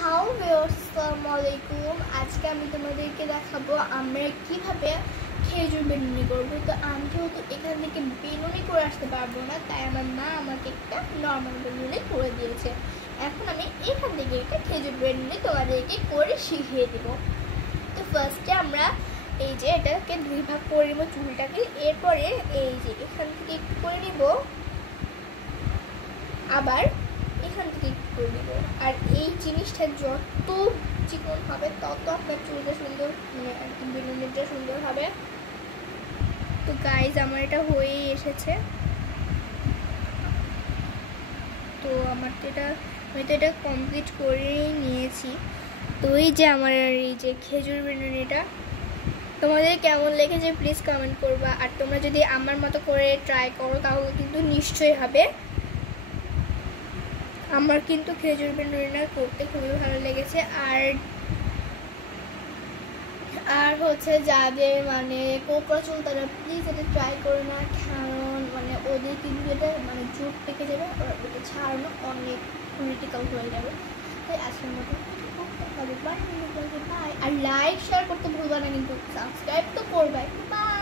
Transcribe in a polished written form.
How viewers, আসসালামু আলাইকুম। আজকে আমি তোমাদেরকে দেখাবো আমরা কিভাবে খেজুর বেনুনি করবো। তো আমি যেহেতু এখান থেকে বেনুনি করে আসতে পারবো না, তাই আমার মা আমাকে একটা নর্মাল বেনুনি করে দিয়েছে। এখন আমি এখান থেকে একটা খেজুর বেনুনি তোমাদেরকে করে শিখিয়ে দেব। তো ফার্স্টে আমরা এই যে এটাকে দুই ভাগ করে নেবো চুলটাকে। এরপরে এই যে এখান থেকে একটু করে নিব, আবার এখান থেকে একটু করে নেব। আর এই জিনিসটা যত চিকন হবে তত আপনার চুলটা সুন্দর, মানে একদম বেনুনিটা সুন্দর হবে। তো গাইজ আমার এটা হয়েই এসেছে। তো আমার তো আমি তো এটা কমপ্লিট করেই নিয়েছি। তো এই যে আমার এই যে খেজুর বেনুনিটা তোমাদের কেমন লেগেছে প্লিজ কমেন্ট করবা। আর তোমরা যদি আমার মতো করে ট্রাই করো তাহলে কিন্তু নিশ্চয়ই হবে। আমার কিন্তু খেজুর বেনুনিটা করতে খুবই ভালো লেগেছে। আর হচ্ছে যাদের মানে কোকড়া চুল তারা প্লিজ এটা ট্রাই করো না, কারণ মানে ওদের কিন্তু এটা মানে চুল পেকে যাবে, আর ওটা ছাড়ানো অনেক ক্রিটিক্যাল হয়ে যাবে। তাই আজকের মতো বাই। আর লাইক শেয়ার করতে ভুলবা না, কিন্তু সাবস্ক্রাইব তো করবাই। বাই।